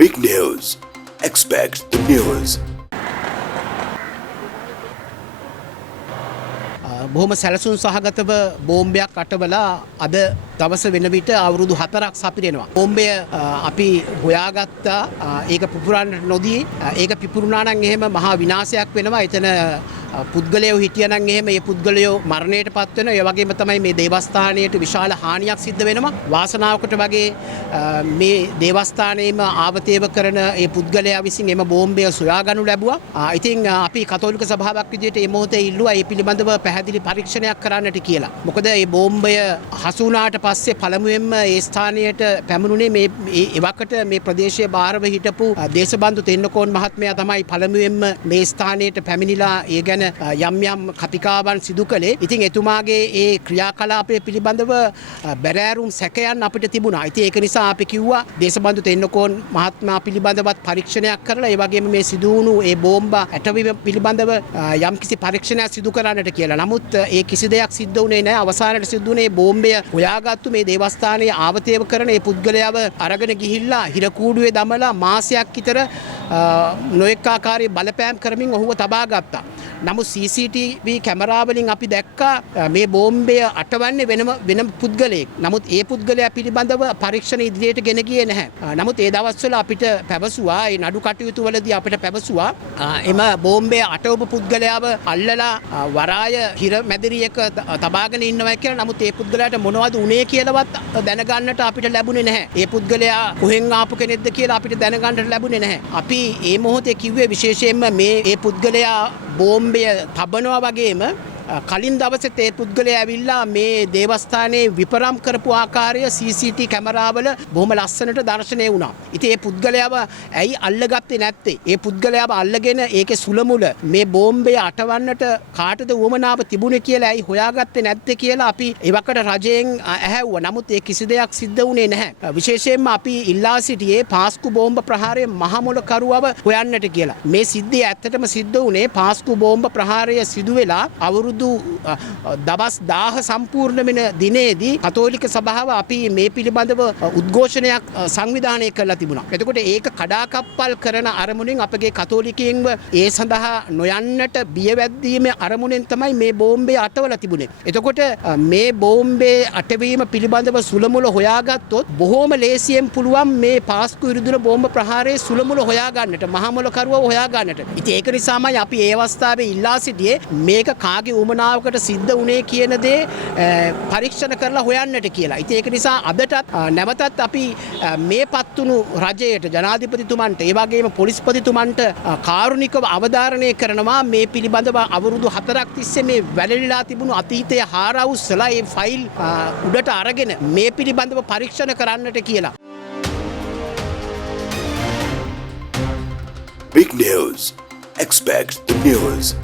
Big news. Expect the news. බොහොම සැලසුම් සහගතව බෝම්බයක් අටවලා අද දවස වෙන විට අවුරුදු 4ක් සපිරෙනවා. බෝම්බය අපි හොයාගත්තා. ඒක පුපුරන්නට නොදී ඒක පිපුරුණා නම් එහෙම මහා විනාශයක් වෙනවා. එතන පුද්ගලයෝ හිටියනම් එහෙම ඒ පුද්ගලයෝ මරණයට පත් වෙනවා. ඒ වගේම තමයි මේ දේවස්ථානයට විශාල හානියක් සිද්ධ වෙනවා. වාසනාවකට වගේ මේ දේවස්ථානයේම ආවතේව කරන ඒ පුද්ගලයා විසින් එම බෝම්බය සොයා ගනු ලැබුවා. ඉතින් අපි කතෝලික සභාවක් විදිහට මේ මොහොතේ ඉල්ලුවා මේ පිළිබඳව පැහැදිලි පරීක්ෂණයක් කරන්නට කියලා. මොකද මේ බෝම්බය හසු වුණාට පස්සේ පළමුවෙන්ම ඒ ස්ථානයට පැමුණුනේ මේ එවකට මේ ප්‍රදේශයේ බාරව හිටපු දේශබන්දු තෙන්නකෝන් මහත්මයා තමයි පළමුවෙන්ම මේ ස්ථානයට පැමිණිලා ඒ ගැන යම් යම් කතිකාවන් සිදු කළේ. ඉතින් එතුමාගේ ඒ ක්‍රියාකලාපය පිළිබඳව බැරෑරුම් සැකයන් අපිට තිබුණා. ඉතින් ඒක නිසා අපි කිව්වා දේශබන්දු තෙන්නකෝන් මහත්මයා පිළිබඳවත් පරීක්ෂණයක් කරලා ඒ වගේම මේ සිදු වුණු ඒ බෝම්බ ඇටවීම පිළිබඳව යම්කිසි පරීක්ෂණයක් සිදු කරන්නට කියලා. නමුත් ඒ කිසි දෙයක් සිද්ධ වුණේ නැහැ. අවසානයේ සිද්ධ වුණේ බෝම්බය හොයාගත්තු මේ දේවස්ථානයේ ආවතේව කරන ඒ පුද්ගලයාව අරගෙන ගිහිල්ලා හිරකූඩුවේ දමලා මාසයක් විතර නොඑක ආකාරයේ බලපෑම් කරමින් ඔහුව තබා ගත්තා. නමුත් CCTV කැමරාවලින් අපි දැක්කා මේ බෝම්බය අටවන්නේ වෙනම පුද්ගලයෙක්. නමුත් ඒ පුද්ගලයා පිළිබඳව පරීක්ෂණ ඉදිරියට ගෙන ගියේ නැහැ. නමුත් ඒ දවස්වල අපිට පැවසුවා ඒ නඩු කටයුතු වලදී අපිට පැවසුවා එම බෝම්බය අටවපු පුද්ගලයාව අල්ලලා වරාය හිර මැදිරියක තබාගෙන ඉන්නවා කියලා. නමුත් ඒ පුද්ගලයාට මොනවද උනේ කියලාවත් දැනගන්නට අපිට ලැබුණේ නැහැ. ඒ පුද්ගලයා කොහෙන් ආපු කෙනෙක්ද කියලා අපිට දැනගන්නට ලැබුණේ නැහැ. අපි මේ මොහොතේ කිව්වේ විශේෂයෙන්ම මේ ඒ පුද්ගලයා බෝම්බය තබනවා වගේම කලින් දවසෙත් ඒ පුද්ගලයා ඇවිල්ලා මේ දේවස්ථානයේ විපරම් කරපු ආකාරය CCTV කැමරාවල බොහොම ලස්සනට දැర్శණය වුණා. ඉතින් ඒ පුද්ගලයාව ඇයි අල්ලගත්තේ නැත්තේ? ඒ පුද්ගලයාව අල්ලගෙන ඒකේ සුලමුල මේ බෝම්බය අටවන්නට කාටද උවමනාව තිබුණේ කියලා ඇයි හොයාගත්තේ නැත්තේ කියලා අපි එවකට රජයෙන් ඇහැව්වා. නමුත් ඒ කිසි දෙයක් සිද්ධ වුණේ නැහැ. විශේෂයෙන්ම අපි ඉල්ලා සිටියේ පාස්කු බෝම්බ ප්‍රහාරයේ මහමොල කරුවව හොයන්නට කියලා. මේ සිද්ධිය ඇත්තටම සිද්ධ වුණේ පාස්කු බෝම්බ ප්‍රහාරය සිදු වෙලා අවුරුදු දවස් 1000 සම්පූර්ණ වෙන දිනේදී කතෝලික සභාව අපි මේ පිළිබඳව උද්ඝෝෂණයක් සංවිධානය කරලා තිබුණා. එතකොට ඒක කඩාකප්පල් කරන අරමුණෙන් අපගේ කතෝලිකයින්ව ඒ සඳහා නොයන්නට බියවැද්දීමේ අරමුණෙන් තමයි මේ බෝම්බය අටවලා තිබුණේ. එතකොට මේ බෝම්බේ අටවීම පිළිබඳව සුලමුල හොයාගත්තොත් බොහෝම ලේසියෙන් පුළුවන් මේ පාස්කු ඉරිදුන බෝම්බ ප්‍රහාරයේ සුලමුල හොයාගන්නට, මහමොල කරුව හොයාගන්නට. ඉතින් ඒක නිසාමයි අපි ඒ අවස්ථාවේ ඉල්ලා සිටියේ මේක කාගේ උමනාවකට සිද්ධ වුණේ කියන දේ පරීක්ෂණ කරලා හොයන්නට කියලා. ඉතින් ඒක නිසා අදටත් නැවතත් අපි මේ පත්තුණු රජයට, ජනාධිපතිතුමන්ට, ඒ වගේම පොලිස්පතිතුමන්ට කාරුණිකව අවධාරණය කරනවා මේ පිළිබඳව අවුරුදු 4ක් තිස්සේ මේ වැළලීලා තිබුණු අතීතයේ හාරවුස්සලා ඒ ෆයිල් උඩට අරගෙන මේ පිළිබඳව පරීක්ෂණ කරන්නට කියලා. Big news. Expect the news.